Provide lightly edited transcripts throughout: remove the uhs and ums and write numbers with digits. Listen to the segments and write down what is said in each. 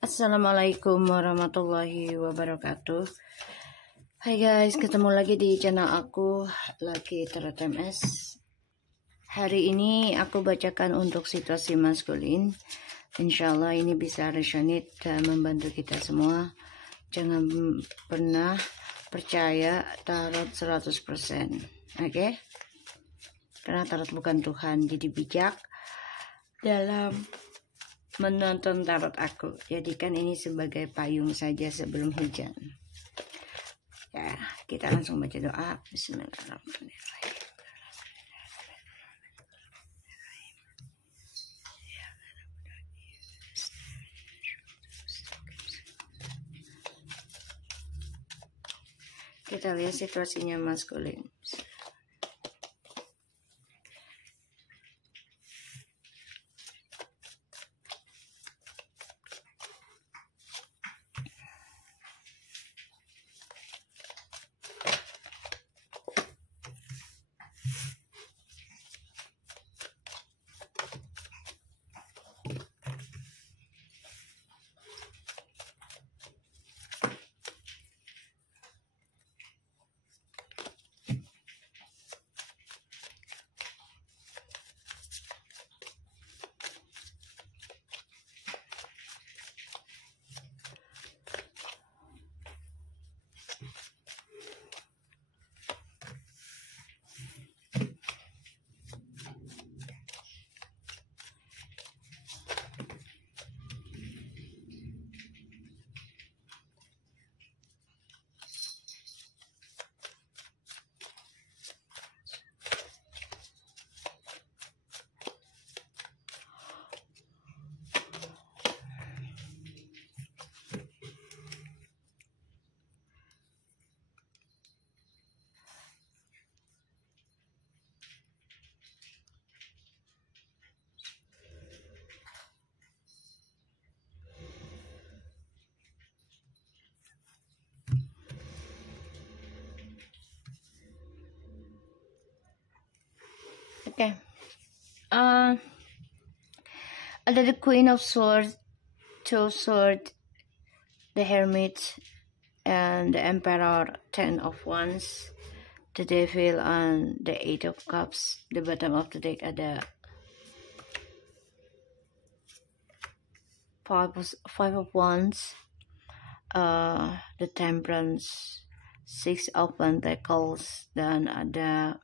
Assalamualaikum warahmatullahi wabarakatuh. Hai guys, ketemu lagi di channel aku, Lucky Tarot MS. Hari ini aku bacakan untuk situasi maskulin. Insyaallah ini bisa resonate dan membantu kita semua. Jangan pernah percaya tarot 100%, oke? Karena tarot bukan Tuhan, jadi bijak dalam menonton tarot aku. Jadikan ini sebagai payung saja sebelum hujan. Ya, kita langsung baca doa. Bismillahirrahmanirrahim. Kita lihat situasinya maskulin. Oke. Ada the Queen of Swords, Two of Swords, the Hermit, and the Emperor, Ten of Wands, the Devil, and the Eight of Cups. The bottom of the deck ada Five of Wands, the Temperance, Six of Pentacles, dan ada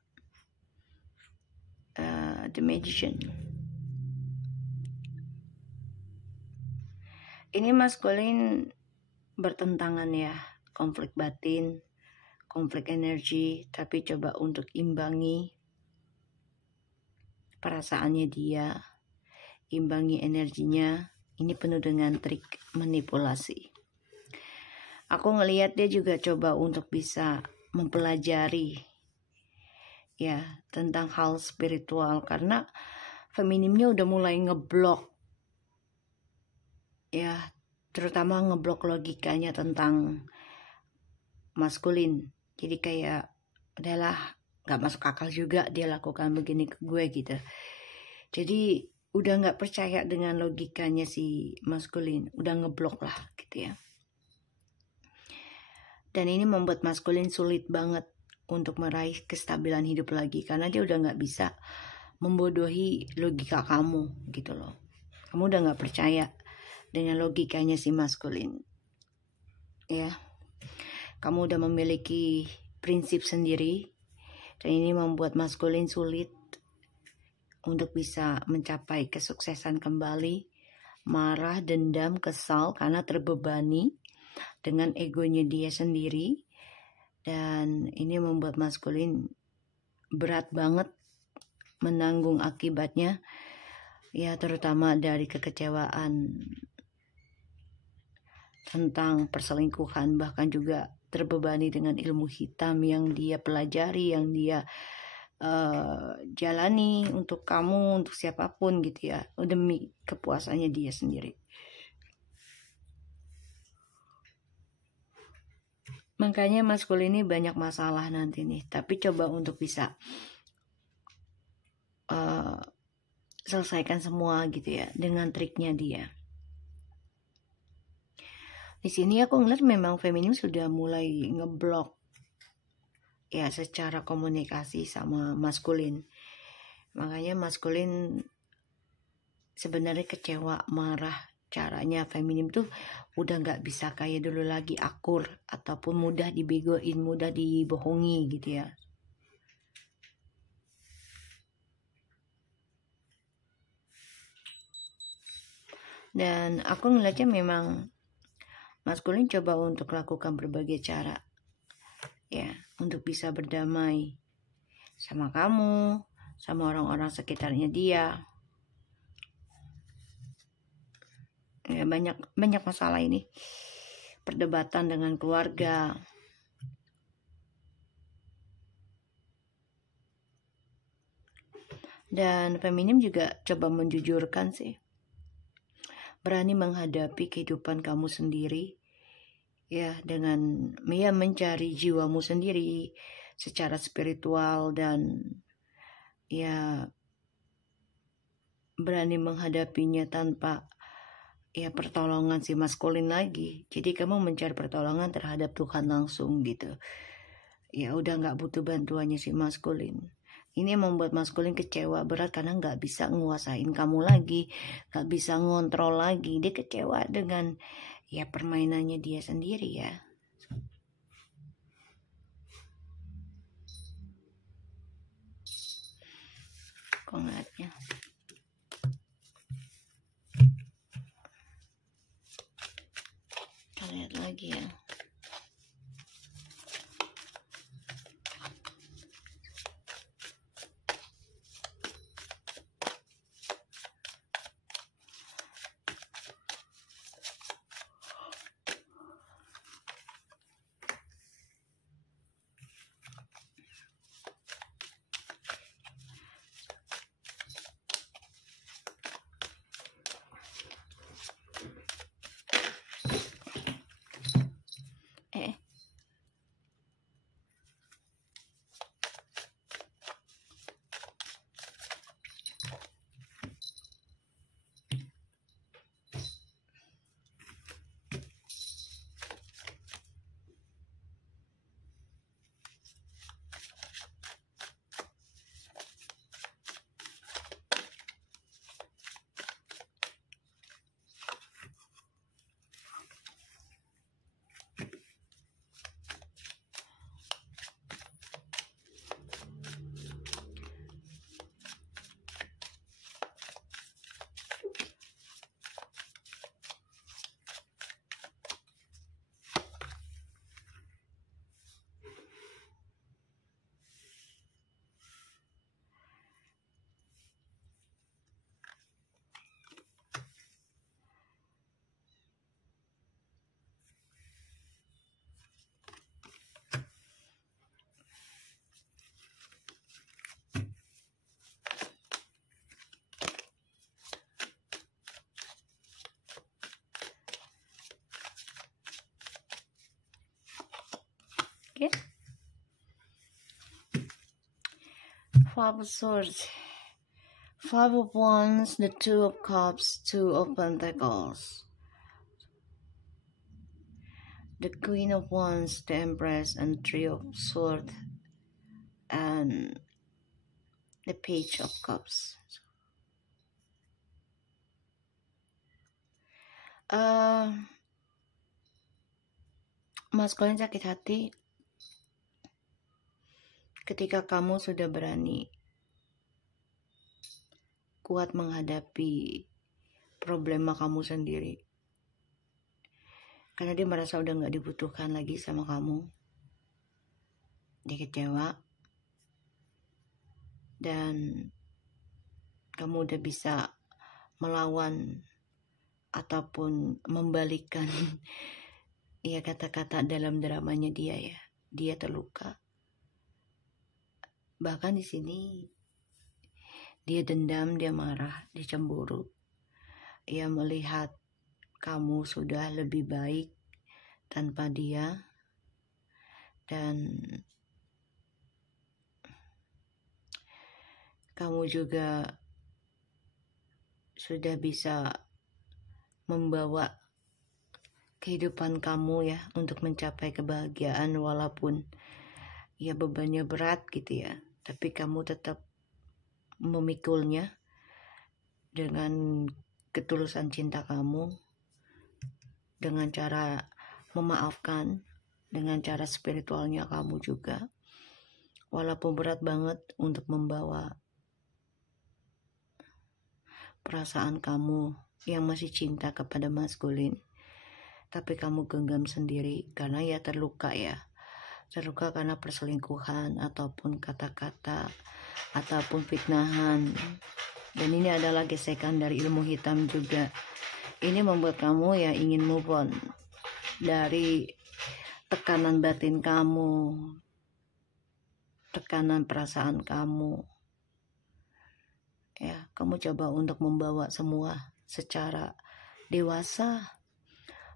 the Magician. Ini maskulin bertentangan ya, konflik batin, konflik energi, tapi coba untuk imbangi perasaannya dia, imbangi energinya. Ini penuh dengan trik manipulasi. Aku ngelihat dia juga coba untuk bisa mempelajari ya tentang hal spiritual, karena feminimnya udah mulai ngeblok ya, terutama ngeblok logikanya tentang maskulin. Jadi kayak udahlah, gak masuk akal juga dia lakukan begini ke gue gitu. Jadi udah gak percaya dengan logikanya si maskulin, udah ngeblok lah gitu ya. Dan ini membuat maskulin sulit banget untuk meraih kestabilan hidup lagi, karena dia udah gak bisa membodohi logika kamu gitu loh. Kamu udah gak percaya dengan logikanya si maskulin ya. Kamu udah memiliki prinsip sendiri, dan ini membuat maskulin sulit untuk bisa mencapai kesuksesan kembali. Marah, dendam, kesal karena terbebani dengan egonya dia sendiri. Dan ini membuat maskulin berat banget menanggung akibatnya ya, terutama dari kekecewaan tentang perselingkuhan, bahkan juga terbebani dengan ilmu hitam yang dia pelajari, yang dia jalani untuk kamu, untuk siapapun gitu ya, demi kepuasannya dia sendiri. Makanya maskulin ini banyak masalah nanti nih, tapi coba untuk bisa selesaikan semua gitu ya dengan triknya dia. Di sini aku ngeliat memang feminim sudah mulai ngeblok ya secara komunikasi sama maskulin. Makanya maskulin sebenarnya kecewa, marah. Caranya feminim tuh udah nggak bisa kayak dulu lagi akur ataupun mudah dibegoin, mudah dibohongi gitu ya. Dan aku ngeliatnya memang maskulin coba untuk lakukan berbagai cara ya untuk bisa berdamai sama kamu, sama orang-orang sekitarnya dia. Ya, banyak masalah ini, perdebatan dengan keluarga. Dan feminim juga coba menjujurkan sih, berani menghadapi kehidupan kamu sendiri ya, dengan ya mencari jiwamu sendiri secara spiritual, dan ya berani menghadapinya tanpa ya pertolongan si maskulin lagi. Jadi kamu mencari pertolongan terhadap Tuhan langsung gitu ya, udah nggak butuh bantuannya si maskulin. Ini membuat maskulin kecewa berat karena nggak bisa nguasain kamu lagi, nggak bisa ngontrol lagi. Dia kecewa dengan ya permainannya dia sendiri ya. Kok ngeliatnya kita lihat lagi ya. Okay. Five of Swords, Five of Wands, the Two of Cups, Two of Pentacles, the Queen of Wands, the Empress, and Three of Swords, and the Page of Cups. Maskulin sakit hati ketika kamu sudah berani kuat menghadapi problema kamu sendiri, karena dia merasa udah gak dibutuhkan lagi sama kamu. Dia kecewa, dan kamu udah bisa melawan ataupun membalikkan ya kata-kata dalam dramanya dia ya. Dia terluka, bahkan di sini dia dendam, dia marah, dia cemburu. Ia melihat kamu sudah lebih baik tanpa dia, dan kamu juga sudah bisa membawa kehidupan kamu ya, untuk mencapai kebahagiaan walaupun ya bebannya berat gitu ya, tapi kamu tetap memikulnya dengan ketulusan cinta kamu, dengan cara memaafkan, dengan cara spiritualnya kamu juga. Walaupun berat banget untuk membawa perasaan kamu yang masih cinta kepada maskulin, tapi kamu genggam sendiri karena ya terluka karena perselingkuhan ataupun kata-kata ataupun fitnahan. Dan ini adalah gesekan dari ilmu hitam juga. Ini membuat kamu ya ingin move on dari tekanan batin kamu, tekanan perasaan kamu. Ya, kamu coba untuk membawa semua secara dewasa,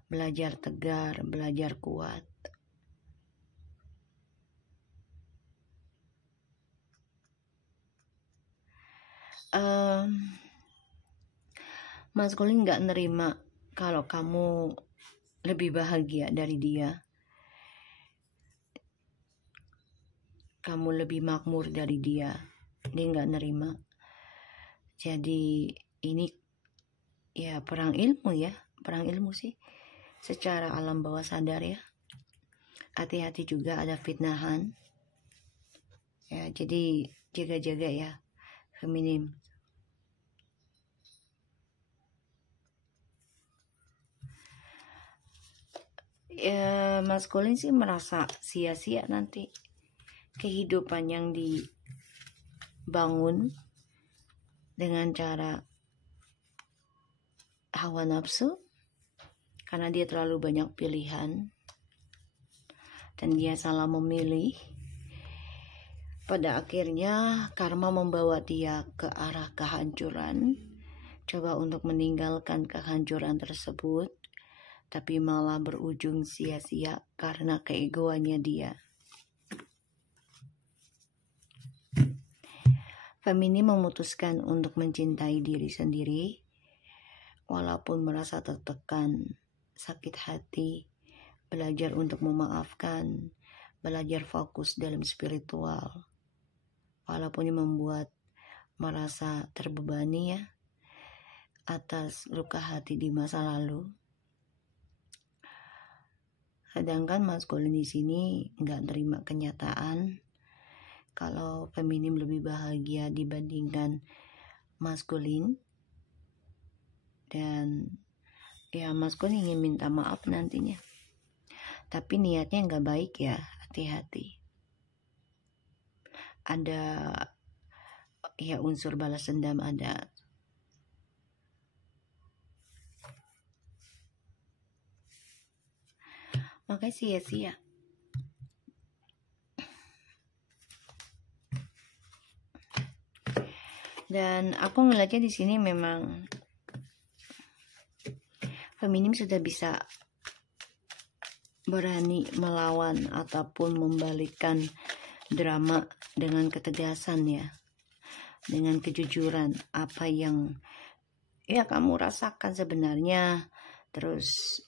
belajar tegar, belajar kuat. Maskulin gak nerima kalau kamu lebih bahagia dari dia, kamu lebih makmur dari dia gak nerima. Jadi ini ya perang ilmu sih, secara alam bawah sadar ya. Hati-hati juga ada fitnahan ya, jadi jaga-jaga ya feminim. Ya, maskulin sih merasa sia-sia nanti kehidupan yang dibangun dengan cara hawa nafsu, karena dia terlalu banyak pilihan dan dia salah memilih. Pada akhirnya karma membawa dia ke arah kehancuran. Coba untuk meninggalkan kehancuran tersebut, tapi malah berujung sia-sia karena keegoannya dia. Feminim memutuskan untuk mencintai diri sendiri, walaupun merasa tertekan, sakit hati, belajar untuk memaafkan, belajar fokus dalam spiritual, walaupun ini membuat merasa terbebani ya atas luka hati di masa lalu. Sedangkan maskulin di sini nggak terima kenyataan kalau feminim lebih bahagia dibandingkan maskulin, dan ya maskulin ingin minta maaf nantinya, tapi niatnya nggak baik ya, hati-hati. Ada ya unsur balas dendam ada. Makanya sia-sia. Dan aku ngeliatnya di sini memang feminim sudah bisa berani melawan ataupun membalikkan drama dengan ketegasan ya, dengan kejujuran apa yang ya kamu rasakan sebenarnya. Terus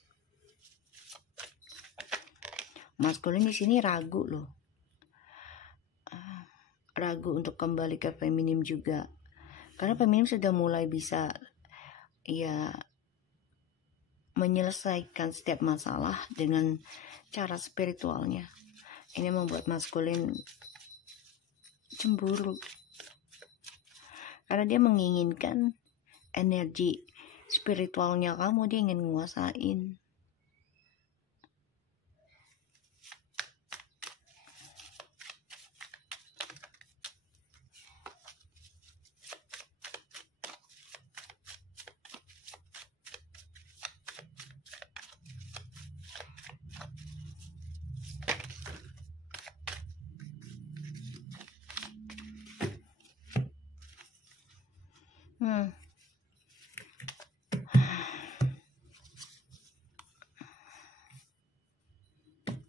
maskulin di sini ragu loh, ragu untuk kembali ke feminim juga, karena feminim sudah mulai bisa ya menyelesaikan setiap masalah dengan cara spiritualnya. Ini membuat maskulin cemburu karena dia menginginkan energi spiritualnya kamu, dia ingin nguasain.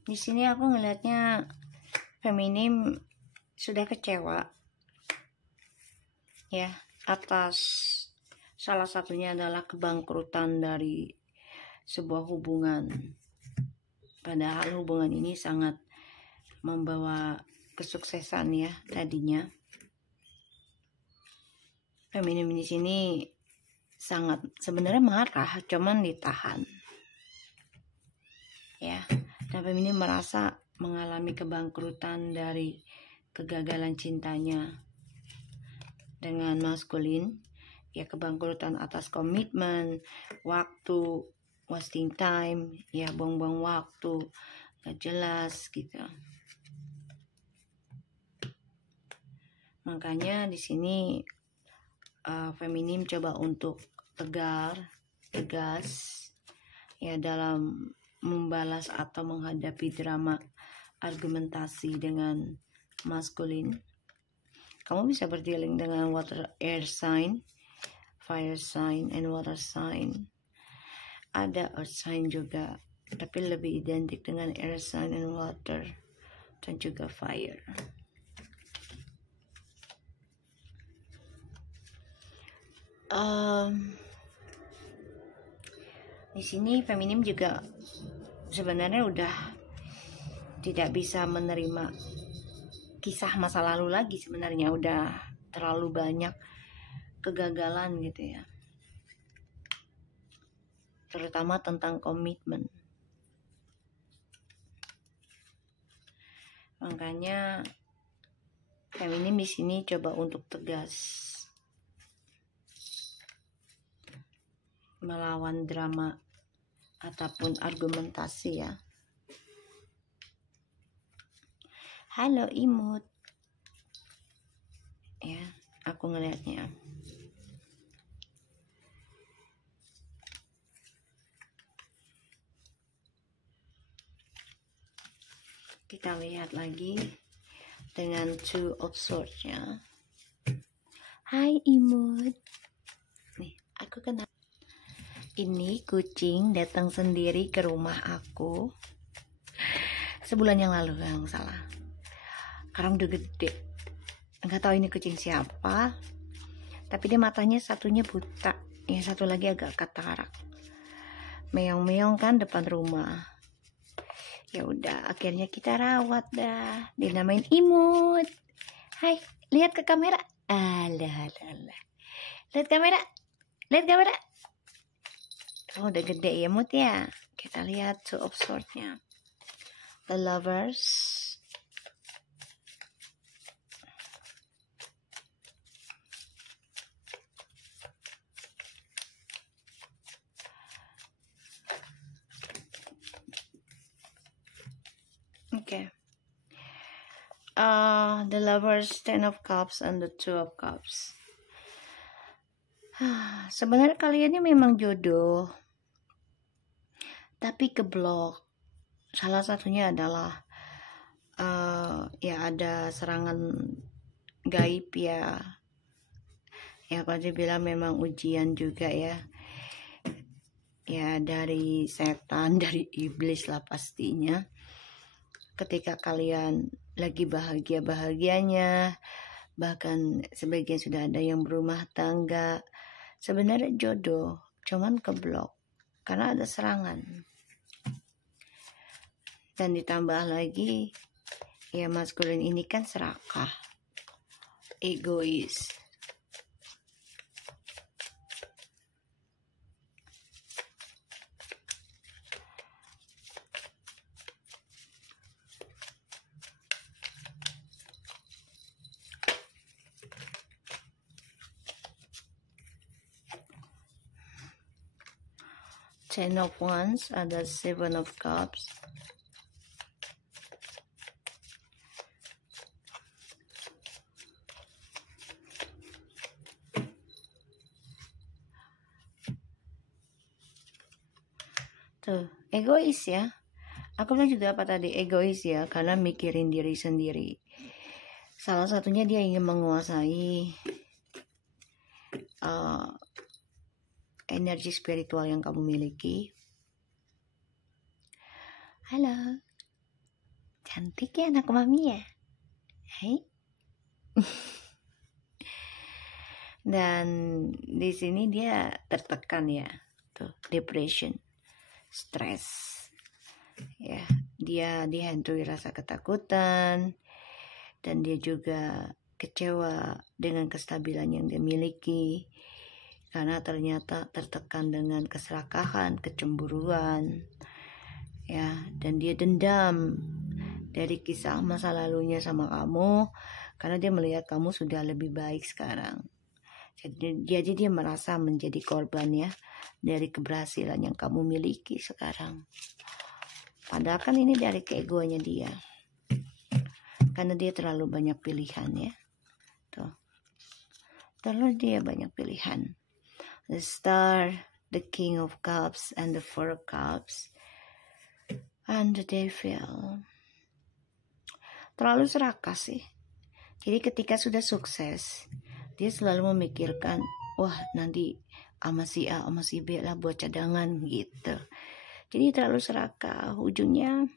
Di sini aku ngelihatnya feminim sudah kecewa ya atas salah satunya adalah kebangkrutan dari sebuah hubungan. Padahal hubungan ini sangat membawa kesuksesan ya tadinya. Feminim di sini sangat sebenarnya marah, cuman ditahan. Ya, dan feminim merasa mengalami kebangkrutan dari kegagalan cintanya. Dengan maskulin, ya kebangkrutan atas komitmen, waktu, wasting time, ya buang-buang waktu, gak jelas gitu. Makanya di sini feminim coba untuk tegas ya dalam membalas atau menghadapi drama argumentasi dengan maskulin. Kamu bisa berdealing dengan water, air sign, fire sign, and water sign. Ada earth sign juga, tapi lebih identik dengan air sign and water, dan juga fire. Di sini feminim juga sebenarnya udah tidak bisa menerima kisah masa lalu lagi. Sebenarnya udah terlalu banyak kegagalan gitu ya, terutama tentang komitmen. Makanya feminim di sini coba untuk tegas melawan drama ataupun argumentasi ya. Halo imut. Ya, aku ngelihatnya. Kita lihat lagi dengan Two of Swords ya. Hai imut. Nih, aku kenal. Ini kucing datang sendiri ke rumah aku sebulan yang lalu kalau nggak salah. Sekarang udah gede. Nggak tahu ini kucing siapa. Tapi dia matanya satunya buta, yang satu lagi agak katarak. Meong-meong kan depan rumah. Ya udah, akhirnya kita rawat dah. Dinamain Imut. Hai, lihat ke kamera. Alah. Lihat kamera. Lihat kamera. Oh, udah gede ya Mut ya. Kita lihat Two of Swords-nya. The Lovers. Okay. The Lovers, Ten of Cups, and the Two of Cups. Sebenarnya kalian ini memang jodoh, tapi keblok. Salah satunya adalah ya ada serangan gaib ya. Ya kalau dibilang memang ujian juga ya. Ya dari setan, dari iblis lah pastinya. Ketika kalian lagi bahagia-bahagianya, bahkan sebagian sudah ada yang berumah tangga, sebenarnya jodoh, cuman keblok karena ada serangan. Dan ditambah lagi ya maskulin ini kan serakah, egois. Ten of Wands, ada Seven of Cups. Tuh, egois ya. Aku bilang juga apa tadi, egois ya, karena mikirin diri sendiri. Salah satunya dia ingin menguasai energi spiritual yang kamu miliki. Halo, cantik ya anak mami ya. Hai. Dan di sini dia tertekan ya, tuh depression. stres. Ya, dia dihantui rasa ketakutan, dan dia juga kecewa dengan kestabilan yang dia miliki, karena ternyata tertekan dengan keserakahan, kecemburuan, ya, dan dia dendam dari kisah masa lalunya sama kamu, karena dia melihat kamu sudah lebih baik sekarang. Jadi dia merasa menjadi korban ya dari keberhasilan yang kamu miliki sekarang. Padahal kan ini dari keegoannya dia, karena dia terlalu banyak pilihan ya. Tuh, terlalu dia banyak pilihan. The Star, the King of Cups, and the Four of Cups, and the Devil. Terlalu serakah sih. Jadi ketika sudah sukses, dia selalu memikirkan, wah nanti sama si A, sama si B lah buat cadangan gitu. Jadi terlalu serakah, ujungnya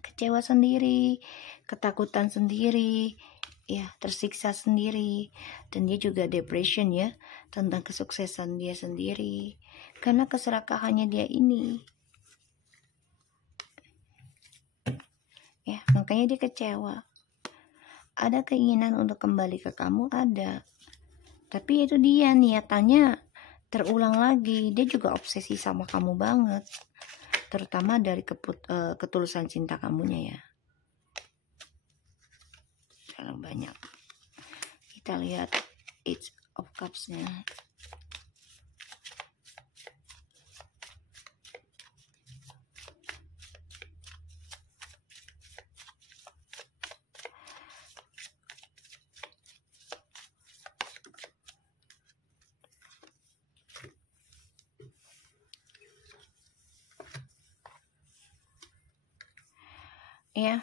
kecewa sendiri, ketakutan sendiri, ya tersiksa sendiri, dan dia juga depression ya tentang kesuksesan dia sendiri karena keserakahannya dia ini. Ya, makanya dia kecewa. Ada keinginan untuk kembali ke kamu, ada. Tapi itu dia niatannya terulang lagi. Dia juga obsesi sama kamu banget. Terutama dari ketulusan cinta kamunya ya. Terlalu banyak. Kita lihat Eight of Cups-nya. Ya,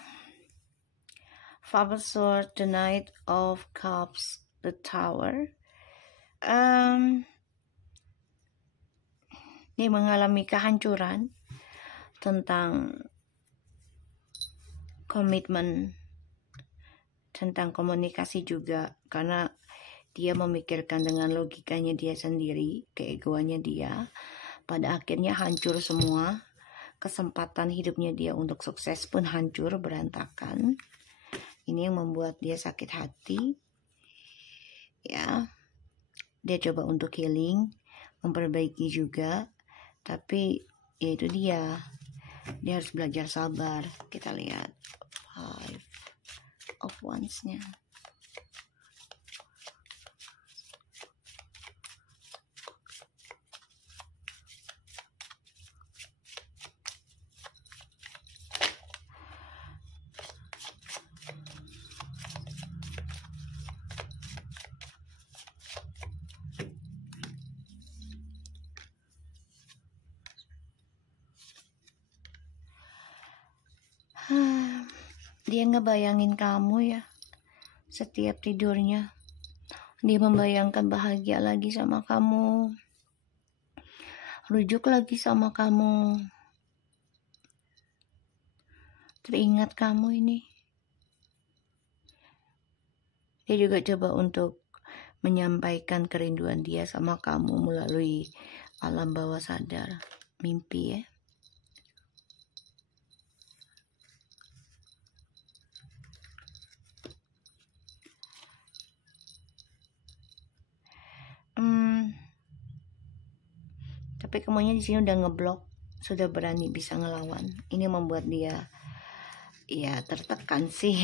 Five of Swords, the Knight of Cups, the Tower. Dia mengalami kehancuran tentang komitmen, tentang komunikasi juga, karena dia memikirkan dengan logikanya dia sendiri, keegoannya dia. Pada akhirnya hancur semua. Kesempatan hidupnya dia untuk sukses pun hancur, berantakan. Ini yang membuat dia sakit hati. Ya, dia coba untuk healing, memperbaiki juga, tapi ya itu dia harus belajar sabar. Kita lihat Five of Wands-nya. Dia ngebayangin kamu ya setiap tidurnya. Dia membayangkan bahagia lagi sama kamu, rujuk lagi sama kamu, teringat kamu ini. Dia juga coba untuk menyampaikan kerinduan dia sama kamu melalui alam bawah sadar, mimpi ya. Tapi kamunya di sini udah ngeblok, sudah berani bisa ngelawan. Ini membuat dia ya tertekan sih.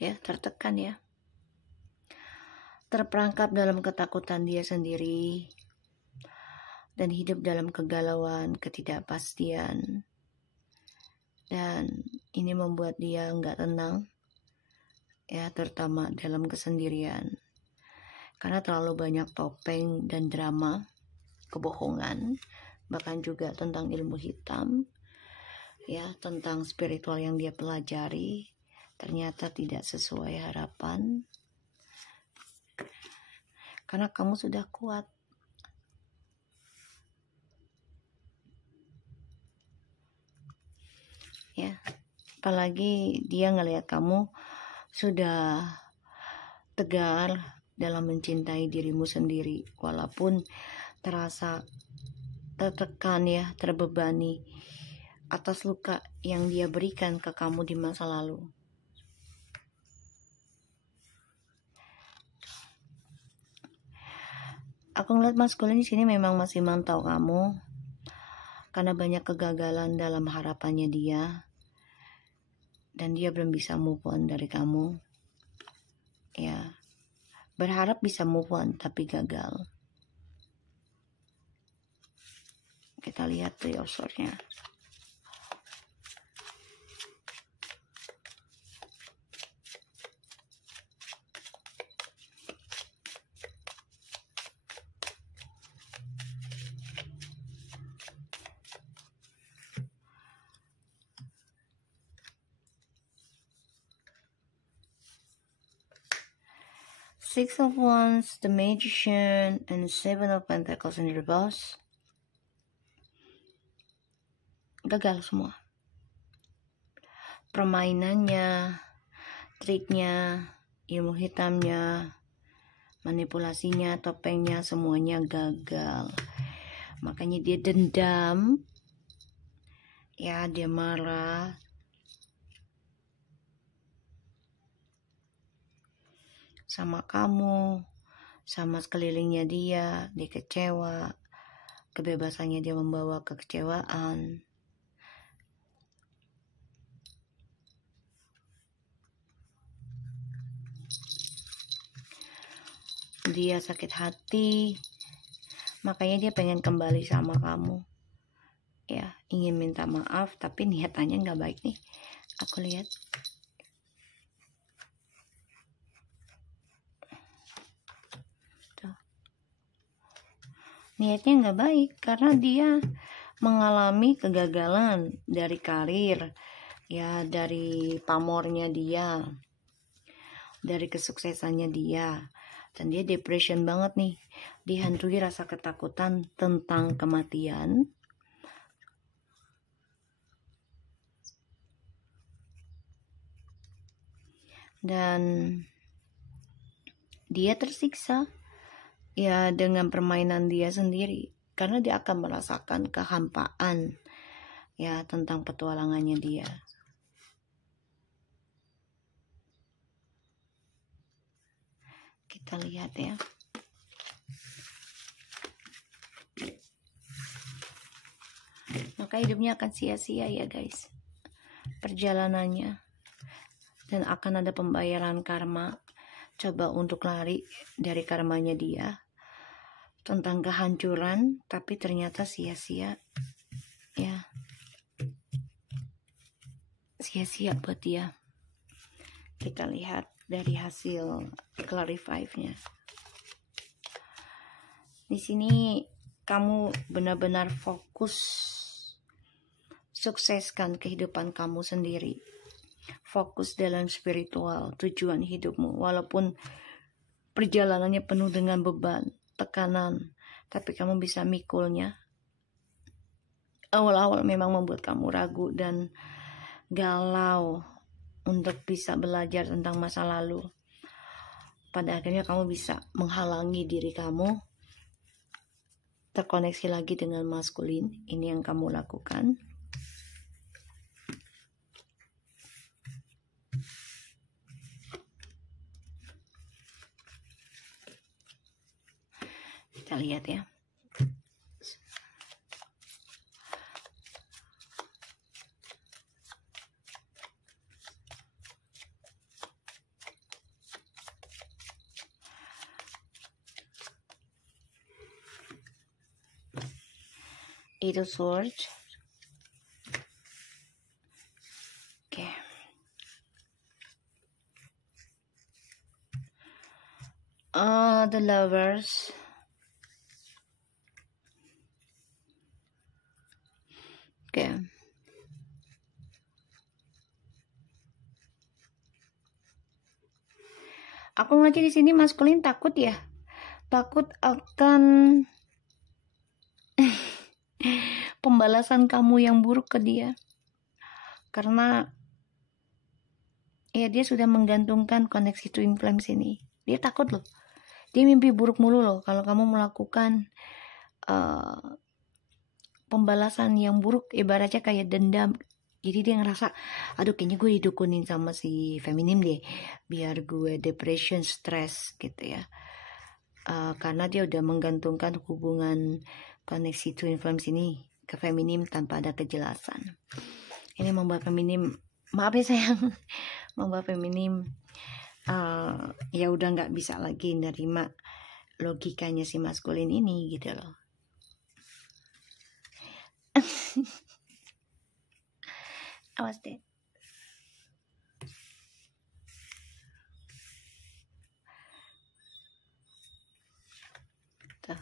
Ya, tertekan ya. Terperangkap dalam ketakutan dia sendiri dan hidup dalam kegalauan, ketidakpastian. Dan ini membuat dia nggak tenang ya, terutama dalam kesendirian. Karena terlalu banyak topeng dan drama, kebohongan, bahkan juga tentang ilmu hitam, ya, tentang spiritual yang dia pelajari, ternyata tidak sesuai harapan. karena kamu sudah kuat. Ya, apalagi dia ngelihat kamu sudah tegar dalam mencintai dirimu sendiri, walaupun terasa tertekan ya, terbebani atas luka yang dia berikan ke kamu di masa lalu. Aku ngeliat maskulin di sini memang masih mantau kamu karena banyak kegagalan dalam harapannya dia, dan dia belum bisa move on dari kamu. Ya, berharap bisa move on tapi gagal. Kita lihat Three of Swords-nya. Six of Wands, the Magician, and Seven of Pentacles in reverse. Gagal semua. Permainannya, triknya, ilmu hitamnya, manipulasinya, topengnya, semuanya gagal. Makanya dia dendam. Ya, dia marah. Sama kamu, sama sekelilingnya dia kecewa. Kebebasannya dia membawa kekecewaan. Dia sakit hati, makanya dia pengen kembali sama kamu. Ya, ingin minta maaf, tapi niatannya nggak baik nih. Aku lihat. Niatnya nggak baik karena dia mengalami kegagalan dari karir, ya, dari pamornya dia, dari kesuksesannya dia, dan dia depression banget nih, dihantui rasa ketakutan tentang kematian. Dan dia tersiksa ya dengan permainan dia sendiri, karena dia akan merasakan kehampaan ya tentang petualangannya dia. Kita lihat ya. Maka hidupnya akan sia-sia ya guys, perjalanannya, dan akan ada pembayaran karma. Coba untuk lari dari karmanya dia tentang kehancuran, tapi ternyata sia-sia ya, sia-sia buat dia. Kita lihat dari hasil clarify-nya. Di sini kamu benar-benar fokus sukseskan kehidupan kamu sendiri. Fokus dalam spiritual, tujuan hidupmu. Walaupun perjalanannya penuh dengan beban, tekanan, tapi kamu bisa mikulnya. Awal-awal memang membuat kamu ragu dan galau untuk bisa belajar tentang masa lalu. Pada akhirnya kamu bisa menghalangi diri kamu terkoneksi lagi dengan maskulin. Ini yang kamu lakukan. Kita lihat ya. Eight of Swords. Oke. The Lovers. Oke. Aku ngaji di sini maskulin takut ya. takut akan pembalasan kamu yang buruk ke dia, karena ya dia sudah menggantungkan koneksi twin flames ini. Dia takut loh, dia mimpi buruk mulu loh kalau kamu melakukan pembalasan yang buruk, ibaratnya kayak dendam. Jadi dia ngerasa, aduh kayaknya gue didukunin sama si feminim deh, biar gue depression, stres gitu ya. Karena dia udah menggantungkan hubungan koneksi twin flames ini ke feminim tanpa ada kejelasan. Ini membuat feminim, maaf ya sayang, membuat feminim ya udah nggak bisa lagi nerima logikanya si maskulin ini gitu loh. Awas deh. Tuh.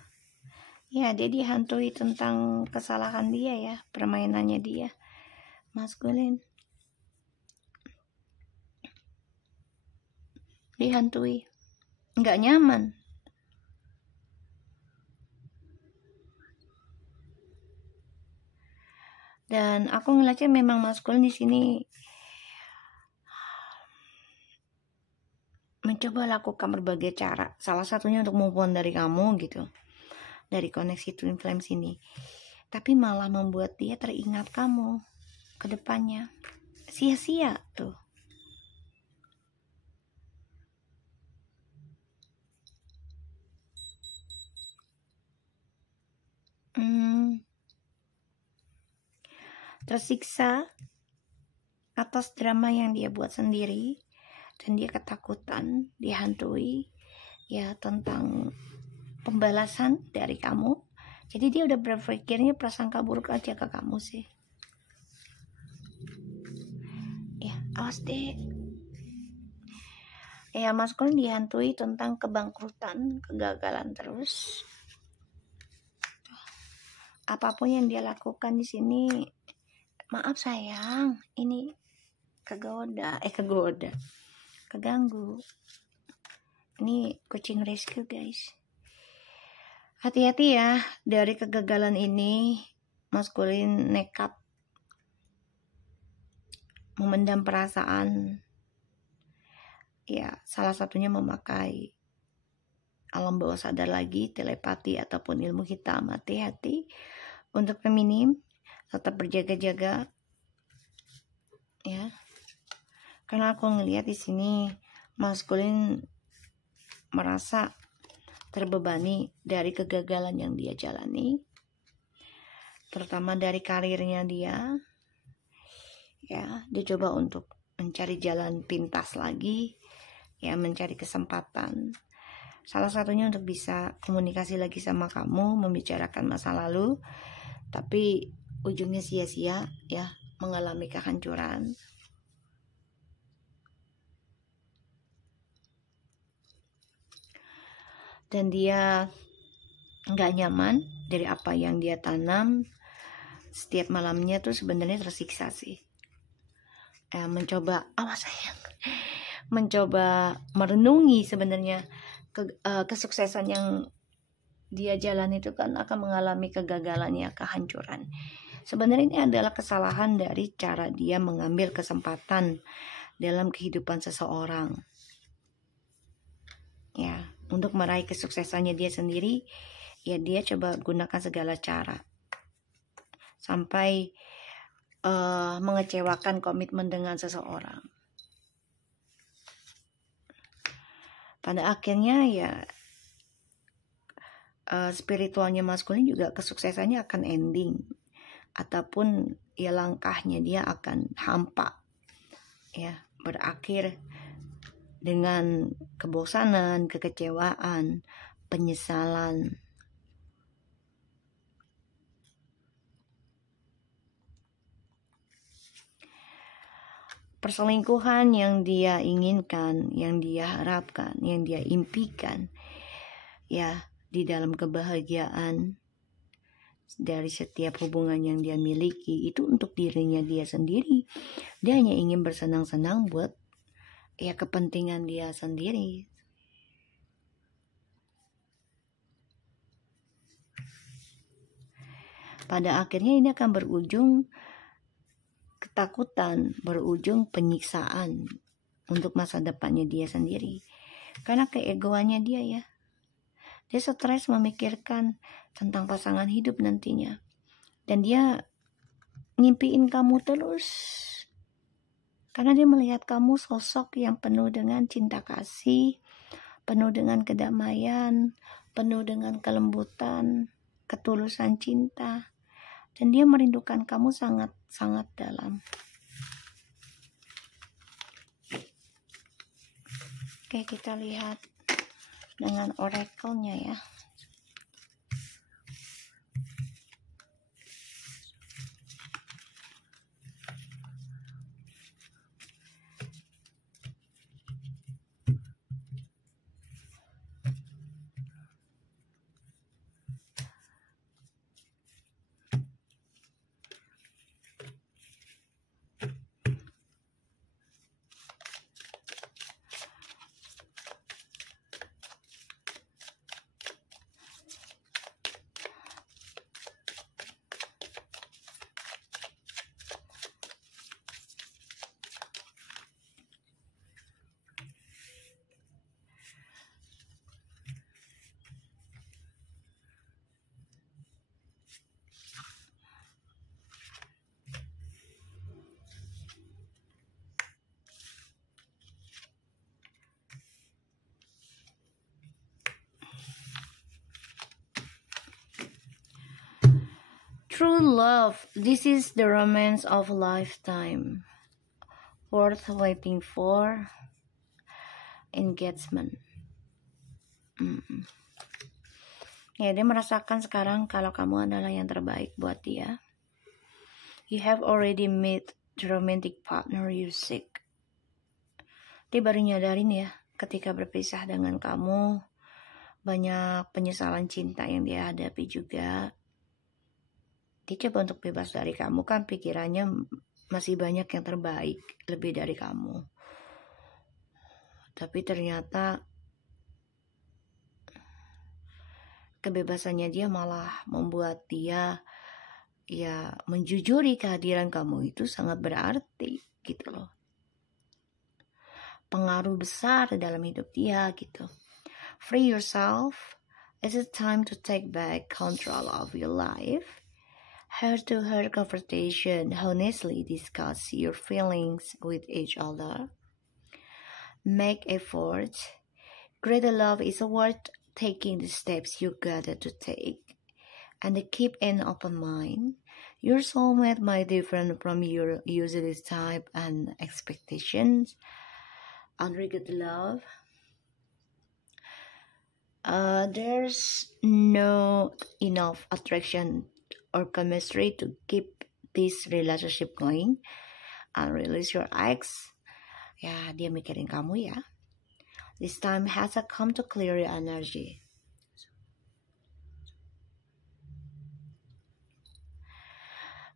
Ya, dia dihantui tentang kesalahan dia ya, permainannya dia, maskulin. Dihantui, nggak nyaman. Dan aku ngeliatnya memang maskulin di sini mencoba lakukan berbagai cara. Salah satunya untuk move on dari kamu gitu, dari koneksi twin flames ini. Tapi malah membuat dia teringat kamu ke depannya. Sia-sia tuh. Tersiksa atas drama yang dia buat sendiri, dan dia ketakutan, dihantui ya tentang pembalasan dari kamu. Jadi dia udah berpikirnya prasangka buruk aja ke kamu sih. Ya, awas deh. Ya, maskulin dihantui tentang kebangkrutan, kegagalan terus. Apapun yang dia lakukan di sini, maaf sayang, ini keganggu. Ini kucing rescue guys. Hati-hati ya, dari kegagalan ini maskulin nekat memendam perasaan. Ya, salah satunya memakai alam bawah sadar lagi, telepati ataupun ilmu hitam. Hati-hati. Untuk feminim, tetap berjaga-jaga ya. Karena aku ngelihat di sini maskulin merasa terbebani dari kegagalan yang dia jalani, terutama dari karirnya dia. Ya, dia coba untuk mencari jalan pintas lagi, ya, mencari kesempatan. Salah satunya untuk bisa komunikasi lagi sama kamu, membicarakan masa lalu, tapi ujungnya sia-sia ya, mengalami kehancuran. Dan dia nggak nyaman dari apa yang dia tanam. Setiap malamnya tuh sebenarnya tersiksa sih. Mencoba, awas sayang, mencoba merenungi sebenarnya kesuksesan yang dia jalan itu kan akan mengalami kegagalannya, kehancuran. Sebenarnya ini adalah kesalahan dari cara dia mengambil kesempatan dalam kehidupan seseorang. Ya, untuk meraih kesuksesannya dia sendiri, ya dia coba gunakan segala cara sampai mengecewakan komitmen dengan seseorang. Pada akhirnya ya spiritualnya maskulin juga kesuksesannya akan ending, ataupun ya langkahnya dia akan hampa, ya, berakhir dengan kebosanan, kekecewaan, penyesalan. Perselingkuhan yang dia inginkan, yang dia harapkan, yang dia impikan, ya, di dalam kebahagiaan dari setiap hubungan yang dia miliki itu untuk dirinya dia sendiri. Dia hanya ingin bersenang-senang buat ya kepentingan dia sendiri. pada akhirnya ini akan berujung ketakutan, berujung penyiksaan untuk masa depannya dia sendiri. Karena keegoannya dia ya. Dia stres memikirkan tentang pasangan hidup nantinya. Dan dia ngimpiin kamu terus. Karena dia melihat kamu sosok yang penuh dengan cinta kasih, penuh dengan kedamaian, penuh dengan kelembutan, ketulusan cinta. Dan dia merindukan kamu sangat-sangat dalam. Oke, kita lihat dengan oracle-nya ya. True love, this is the romance of a lifetime, worth waiting for, engagement. Ya, dia merasakan sekarang kalau kamu adalah yang terbaik buat dia. You have already met the romantic partner you seek. Dia baru nyadarin ya, ketika berpisah dengan kamu, banyak penyesalan cinta yang dia hadapi juga. Dia coba untuk bebas dari kamu, kan pikirannya masih banyak yang terbaik lebih dari kamu. Tapi ternyata kebebasannya dia malah membuat dia ya menjujuri kehadiran kamu itu sangat berarti gitu loh. Pengaruh besar dalam hidup dia gitu. Free yourself. It's a time to take back control of your life. Heart-to-heart conversation, honestly discuss your feelings with each other. Make efforts. Greater love is worth taking the steps you gotta to take. And keep an open mind. Your soulmate might differ from your usual type and expectations. Unrequited love. There's no enough attraction or chemistry to keep this relationship going. And release your ex. Ya, dia mikirin kamu ya. This time has come to clear your energy.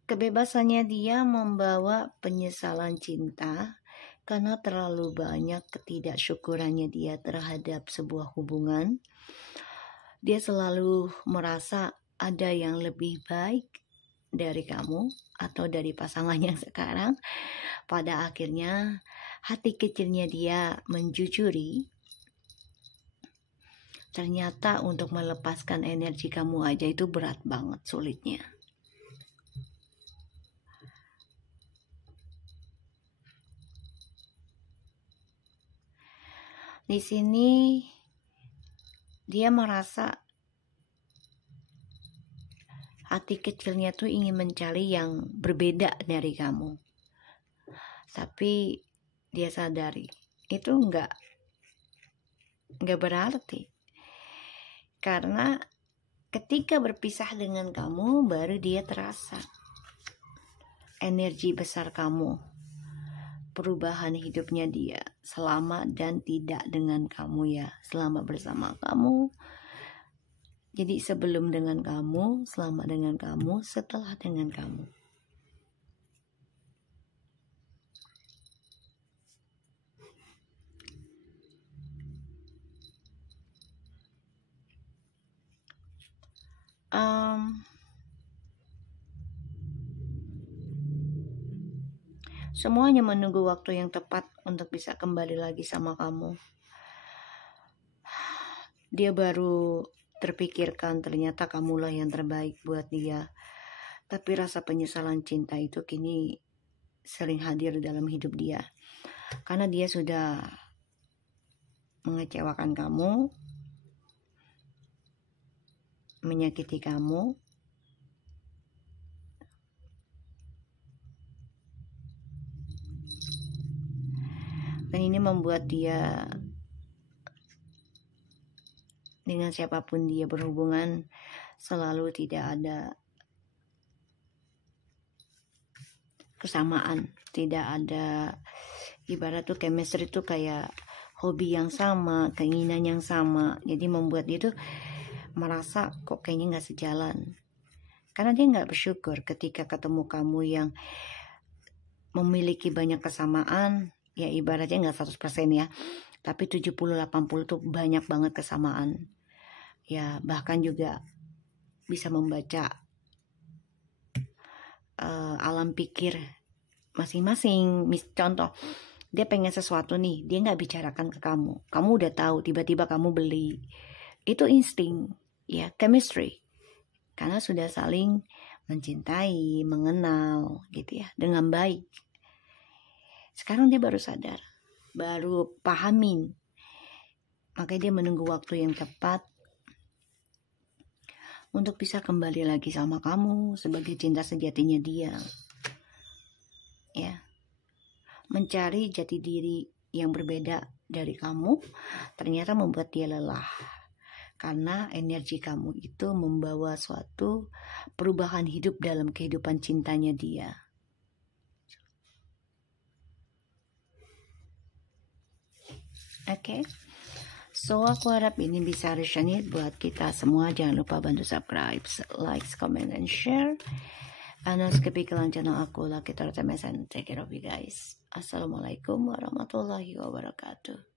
Kebebasannya dia membawa penyesalan cinta karena terlalu banyak ketidaksyukurannya dia terhadap sebuah hubungan. Dia selalu merasa ada yang lebih baik dari kamu atau dari pasangan yang sekarang. Pada akhirnya hati kecilnya dia menjujuri. Ternyata untuk melepaskan energi kamu aja itu berat banget, sulitnya. Di sini dia merasa hati kecilnya tuh ingin mencari yang berbeda dari kamu. Tapi dia sadari itu enggak berarti. Karena ketika berpisah dengan kamu baru dia terasa energi besar kamu, perubahan hidupnya dia selama dan tidak dengan kamu ya, selama bersama kamu. Jadi sebelum dengan kamu, selama dengan kamu, setelah dengan kamu. Semuanya menunggu waktu yang tepat untuk bisa kembali lagi sama kamu. Dia baru terpikirkan ternyata kamulah yang terbaik buat dia. Tapi rasa penyesalan cinta itu kini sering hadir dalam hidup dia. Karena dia sudah mengecewakan kamu, menyakiti kamu, dan ini membuat dia dengan siapapun dia berhubungan selalu tidak ada kesamaan, tidak ada, ibarat tuh chemistry tuh kayak hobi yang sama, keinginan yang sama. Jadi membuat dia tuh merasa kok kayaknya nggak sejalan. Karena dia nggak bersyukur ketika ketemu kamu yang memiliki banyak kesamaan. Ya ibaratnya nggak 100% ya, tapi 70-80 tuh banyak banget kesamaan. Ya bahkan juga bisa membaca alam pikir masing-masing. Contoh, dia pengen sesuatu nih, dia nggak bicarakan ke kamu udah tahu, tiba-tiba kamu beli. Itu insting, ya, chemistry, karena sudah saling mencintai, mengenal gitu ya, dengan baik. Sekarang dia baru sadar, baru pahamin, makanya dia menunggu waktu yang tepat untuk bisa kembali lagi sama kamu sebagai cinta sejatinya dia. Ya, mencari jati diri yang berbeda dari kamu ternyata membuat dia lelah, karena energi kamu itu membawa suatu perubahan hidup dalam kehidupan cintanya dia. Oke, so aku harap ini bisa resonate buat kita semua. Jangan lupa bantu subscribe, like, comment, and share. Anas kepikiran channel aku lah, kita and take care of you guys. Assalamualaikum warahmatullahi wabarakatuh.